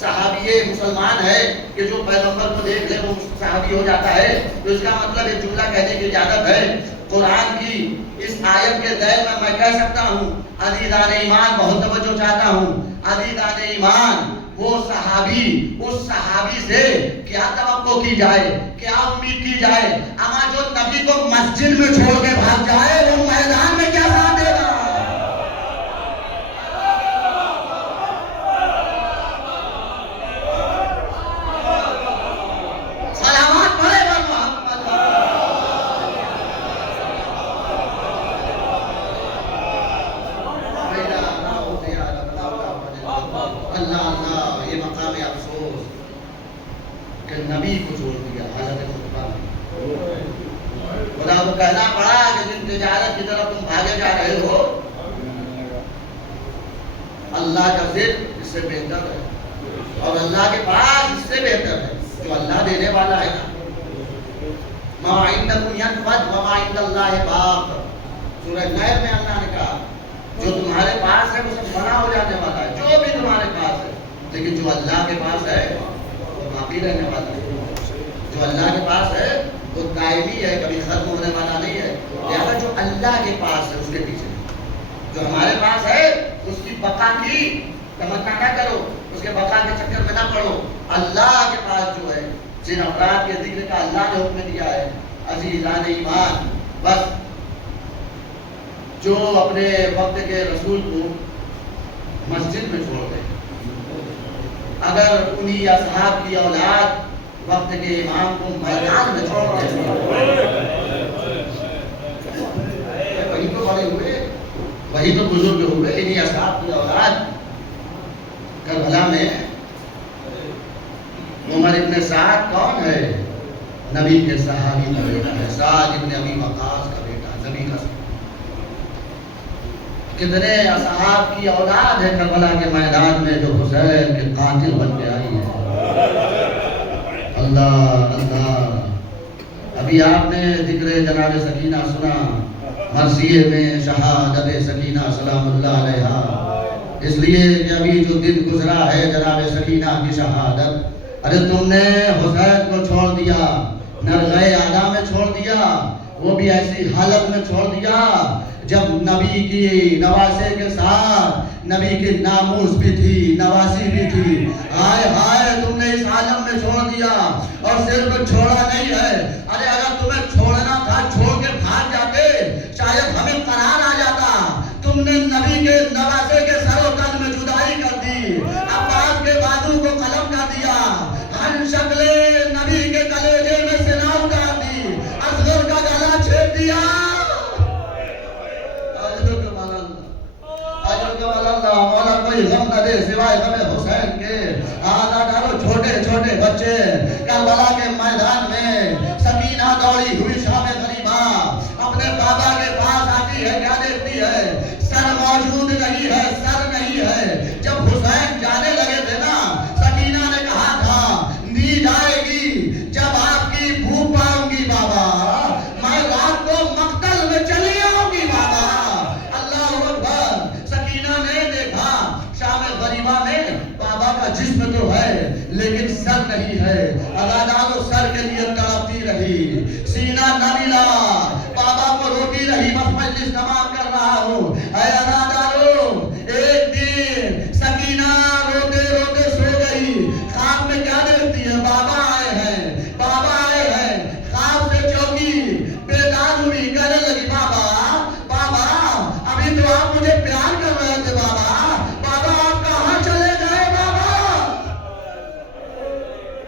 صحابی مسلمان ہے کہ جو پیغمبر کو دیکھ لے وہ صحابی ہو جاتا ہے، تو اس کا مطلب ایک جملہ کہنے کی اجازت ہے۔ قرآن کی اس آیت کے ذیل میں کہہ سکتا ہوں، عزیزان ایمان بہت توجہ چاہتا ہوں، عزیزان ایمان وہ صحابی، اس صحابی سے کیا توقع کی جائے، کیا امید کی جائے؟ اما جو نبی کو مسجد میں چھوڑ کے بھاگ جائے وہ میدان میں کیا ساتھ دے گا؟ صلوات پڑھے ور محمد۔ اللہ اللہ، یہ مقام افسوس کہ نبی کو چھوڑ دیا حالت خطبہ میں۔ خدا کو کہنا پڑا کہ جن تجارت کی طرف تم بھاگے جا رہے ہو، اللہ کا ذکر اس سے بہتر ہے، اور اللہ کے پاس اس سے بہتر ہے جو اللہ دینے والا ہے نا۔ ما عندکم ینفد وما عند اللہ باق۔ سورہ نحل میں اللہ نے کہا جو تمہارے پاس ہے وہ سب فنا ہو جانے والا ہے، جو بھی تمہارے پاس ہے، لیکن جو اللہ کے پاس ہے وہ باقی رہنے والا ہے۔ جو اللہ کے پاس ہے وہ دائمی ہے، کبھی ختم ہونے والا نہیں ہے۔ لہذا جو اللہ کے پاس ہے اس کے پیچھے، جو ہمارے پاس ہے اس کی بقا کی تمنا نہ کرو، اس کے بقا کے چکر میں نہ پڑو۔ اللہ کے پاس جو ہے، جن افراد کے ذکر کا اللہ نے حکم دیا ہے، عزیزان ایمان، بس جو اپنے وقت کے رسول کو مسجد میں چھوڑ دیں، اگر انہی اصحاب کی اولاد وقت کے امام کو میدان میں چھوڑ دیں، وہی تو بڑے ہوئے، وہی تو بزرگ ہوئے، انہی اصحاب کی اولاد۔ کربلا میں عمر ابن سعد کون ہے؟ نبی کے صحابی کا بیٹا ہے، سعد ابن ابی وقاص کا بیٹا، نبی کا۔ کتنے اصحاب کی اولاد ہے کربلا کے میدان میں جو حسین کے قاتل بن کے آئی ہے۔ اللہ اللہ، ابھی آپ نے ذکر جناب سکینہ سنا، مرثیے میں شہادت سکینہ سلام اللہ علیہا، اس لیے کہ ابھی جو دن گزرا ہے جناب سکینہ کی شہادت، ارے تم نے حسین کو چھوڑ دیا، نرغہ اعلیٰ میں چھوڑ دیا، وہ بھی ایسی حالت میں چھوڑ دیا جب نبی کی نواسے کے ساتھ نبی کی ناموس بھی تھی، نواسی بھی تھی۔ ہائے ہائے، تم نے اس عالم میں چھوڑ دیا، اور صرف چھوڑا نہیں ہے، ارے اگر تمہیں چھوڑنا تھا چھوڑ کے بھاگ جاتے، شاید ہمیں قرار آ جاتا۔ تم نے نبی کے نواسے کے سر و تن میں جدائی کر دی، عباس کے بازو کو قلم کر دیا، ہر شکل نبی کے کلیجے میں سنا اتار دی، اصغر کا گلا چھیڑ دیا۔ مولا کوئی غم نہ دے سوائے غم حسین کے، آدھا ڈالو چھوٹے چھوٹے بچے کربلا کے میدان میں۔ سکینہ دوڑی ہوئی شام غریبہ اپنے بابا کے پاس آتی ہے، کیا دیکھتی ہے؟ سر موجود نہیں ہے، سر نہیں ہے۔ جب حسین جانے لگے تھے نا، سکینہ نے کہا تھا نیند آئے گی جب آپ کی بھوک پاؤں گی بابا، میں رات کو مقتل میں چلی آؤں گی بابا۔ اللہ اکبر۔ سکینہ نے دیکھا شام غریبہ میں بابا کا جسم تو ہے لیکن سر نہیں ہے، اذادان و سر کے لیے تڑپتی رہی، سینہ نہ ملا، بابا کو روتی رہی، بس مجلس تمام کر رہا ہوں، اے ادادارو، ایک دن سکینہ روتے روتے سو گئی، خواب میں کیا دیکھتی ہے؟ بابا آئے ہیں، بابا آئے ہیں، خواب سے چوکی بیدار ہوئی، کہنے لگی بابا بابا ابھی تو آپ مجھے پیار کر رہے تھے، بابا بابا آپ کہاں چلے گئے بابا؟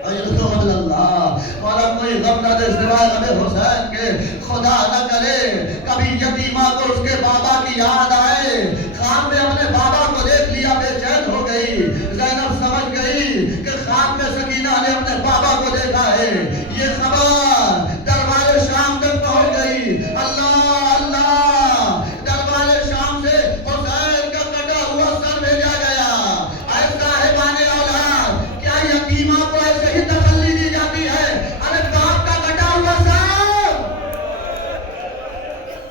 اللہ مولا کوئی غم نہ دے سوائے غم حسین کے، خدا نہ کرے کبھی یتیمہ کو اس کے بابا کی یاد آئے۔ خواب میں اپنے بابا کو دیکھ لیا، بے چین ہو گئی، زینب سمجھ گئی کہ خواب میں سکینہ نے اپنے بابا کو دیکھا ہے۔ یہ خبر دربار شام تک پہنچ گئی، اللہ اللہ، دربار شام سے حسین کا کٹا ہوا سر بھیجا گیا۔ اے صاحبان اولاد، کیا یتیمہ کو ایسے ہی تسلی دی جاتی ہے؟ ارے باپ کا کٹا ہوا سر،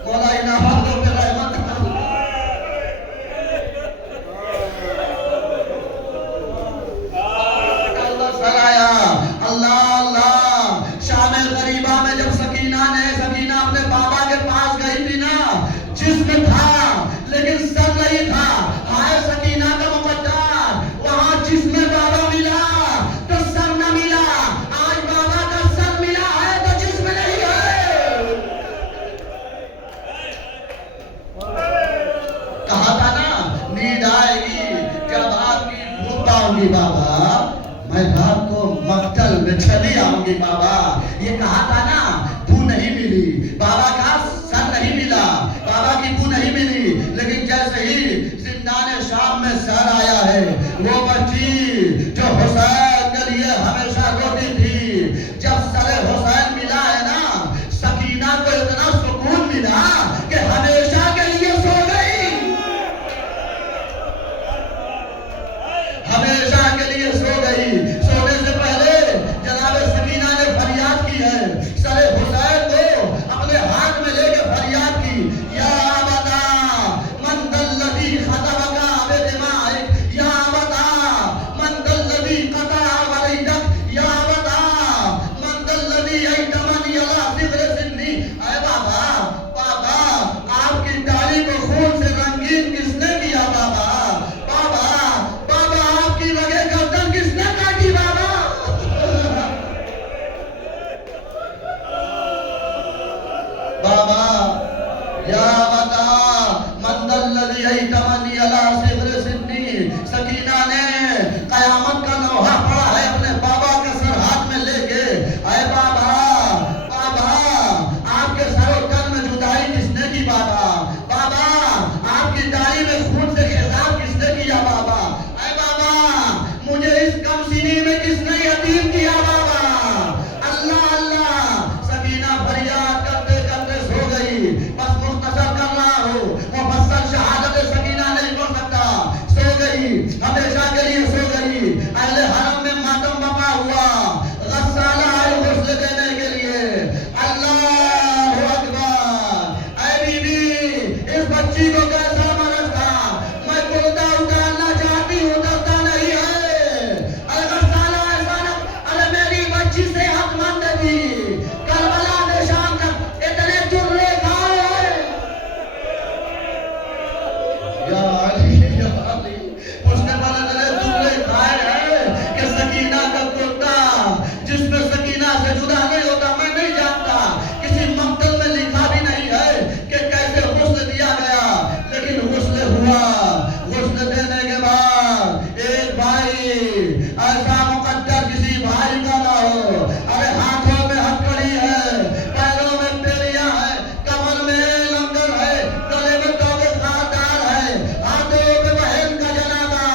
مولا انعامات کو پہ رحمت کرو۔ سر آیا، اللہ اللہ، شام غریبہ میں جب سکینہ اپنے بابا کے پاس گئی تھی نا، جسم تھا لیکن سر نہیں تھا۔ ہائے سکینہ کا مقدر، وہاں جسم بابا ملا تو سر نہ ملا، آج بابا کا سر ملا ہے تو جسم نہیں ہے۔ کہا تھا نا نیند آئے گی جب آپ کی بھوک پاؤں گی بابا، میں رات کو مقتل میں چلی آؤں گی بابا۔ یہ کہا تھا نا بھو نہیں ملی، بابا کا سر نہیں ملا، بابا کی بھو نہیں ملی، لیکن جیسے ہی زندان شام میں سر آیا ہے، وہ بچی جو حسین کے لیے ہمیشہ روتی تھی، جب سر حسین ملا ہے نا، سکینہ کو اتنا سکون ملا کہ ہمیشہ کے لیے سو گئی، ہمیشہ کے لیے سو گئی۔ سونے سے پہلے جناب سکینہ نے فریاد کی ہے، سر حسین کو اپنے ہاتھ میں لے کے فریاد کی، یا ابدا من ذا الذی خطبک بدمائک، یا ابدا من ذا الذی قطع ولیدک، یا ابدا من ذا الذی ایتمنی علی صغر سنی۔ اے بابا بابا آپ کی داڑھی کو خون سے رنگین کس نے کیا بابا؟ بابا بابا آپ کی رگے گردن کس نے کاٹی بابا؟ بابا یا بتا من ذا الذی ایتمنی علی صغر سنی، سکینہ نے قیامت کا نوحہ پڑھا ہے اپنے بابا کا سر ہاتھ میں لے کے۔ اے بابا بابا آپ کے سر و تن میں جدائی کس نے کی بابا؟ بابا آپ کی داڑھی میں خون سے خضاب کس نے کیا بابا؟ اے بابا مجھے اس کم سینی میں کس نے یتیم کیا بابا؟ اللہ اللہ، سکینہ فریاد کرتے کرتے سو گئی۔ بس مختصر کر رہا ہوں، مفصل شہادت سکینہ نہیں پڑھ سکتا، سو گئی، ہمیشہ کے لیے سو گئی۔ اہل حرم میں ماتم بپا ہوا، غسالہ آئی غسل دینے کے لیے، اللہ اکبر۔ اے بی بی اس بچی کو کیسا مرض تھا، میں کلدہ اتارنا چاہتی ہوں، ڈرتا نہیں ہے۔ اے غسالہ ایسا نہ، ارے میری بچی صحت مند تھی، کربلا میں شام تک اتنے چرے کھائے۔ یا علی یا علی، اس نے بڑے اتنے چرے کھائے ہیں کہ سکینہ کا کرتا جس میں سکینہ سے جدا نہیں ہوتا، میں نہیں جانتا، کسی مقتل میں لکھا بھی نہیں ہے کہ کیسے غسل دیا گیا، لیکن غسل ہوا۔ غسل دینے کے بعد ایک بھائی، ایسا مقدر کسی بھائی کا نہ ہو، ارے ہاتھوں میں ہتھکڑی ہے، پیروں میں بیڑیاں ہے، کمر میں لنگر ہے، گلے میں توبے خاردار ہے، ہاتھوں پہ بہن کا جنازہ۔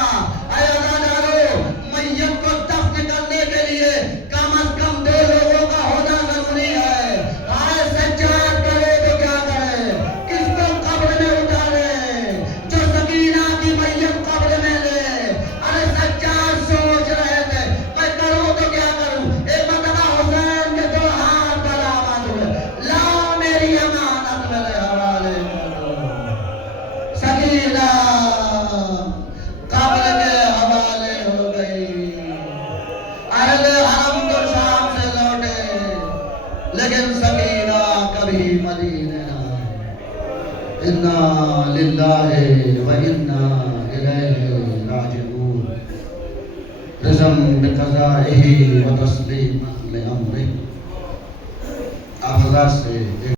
اے ادادارو، میت کو دفن کرنے کے لیے کم از کم 2 لوگوں کا ہونا ضروری ہے۔ آئے سجاد کرے تو کیا کرے، کس کو قبر میں اتارے، جو سکینہ کی میت قبر میں لے۔ ارے سجاد سوچ رہے تھے میں کروں تو کیا کروں، ایک مرتبہ حسین کے 2 ہاتھ برآمد ہوئے، لاؤ میری امانت میرے حوالے کر دو۔ سکینہ قبر کے حوالے ہو گئی۔ اہل حرم تو شام سے لوٹے، لیکن سکینہ کبھی مدینے نہ آئی۔ انا للہ و انا الیہ راجعون رضا بقضائہ و تسلیما لامرہ. آپ حضرات سے